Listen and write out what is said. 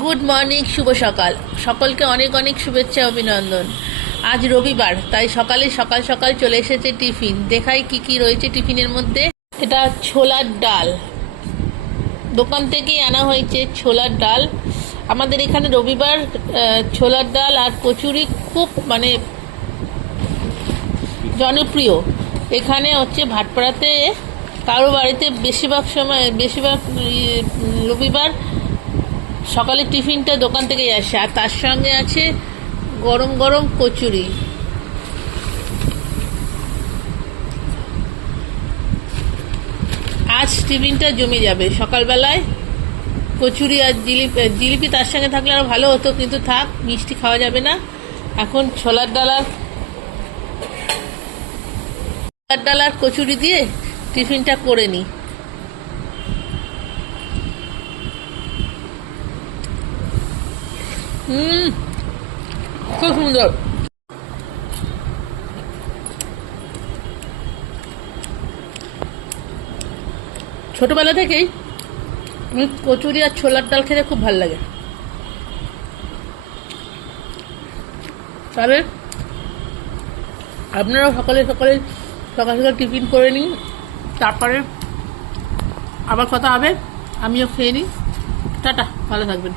Good morning, শুভ সকাল। সকলকে অনেক অনেক শুভেচ্ছা, অভিনন্দন। আজ রবিবার, তাই সকাল সকাল চলে এসেছে টিফিন। দেখাই কি কি রয়েছে টিফিনের মধ্যে। এটা ছোলার ডাল, দোকান থেকেই আনা হয়েছে ছোলার ডাল। আমাদের এখানে রবিবার ছোলার ডাল আর কচুরি খুব জনপ্রিয়। এখানে হচ্ছে ভাটপাড়াতে কারো বাড়িতে বেশিরভাগ রবিবার সকালে টিফিনটা দোকান থেকেই আসে, আর তার সঙ্গে আছে গরম গরম কচুরি। আজ টিফিনটা জমে যাবে। সকালবেলায় কচুরি আর জিলিপি তার সঙ্গে থাকলে আরও ভালো হতো, কিন্তু থাক, মিষ্টি খাওয়া যাবে না। এখন ছোলার ডাল আর কচুরি দিয়ে টিফিনটা করে নিই। খুব সুন্দর। ছোটবেলা থেকেই কচুরি আর ছোলার ডাল খেতে খুব ভালো লাগে। তবে আপনারাও সকাল সকাল টিফিন করে নিন, তারপরে আবার কথা হবে। আমিও খেয়ে নিই। টাটা, ভালো থাকবেন।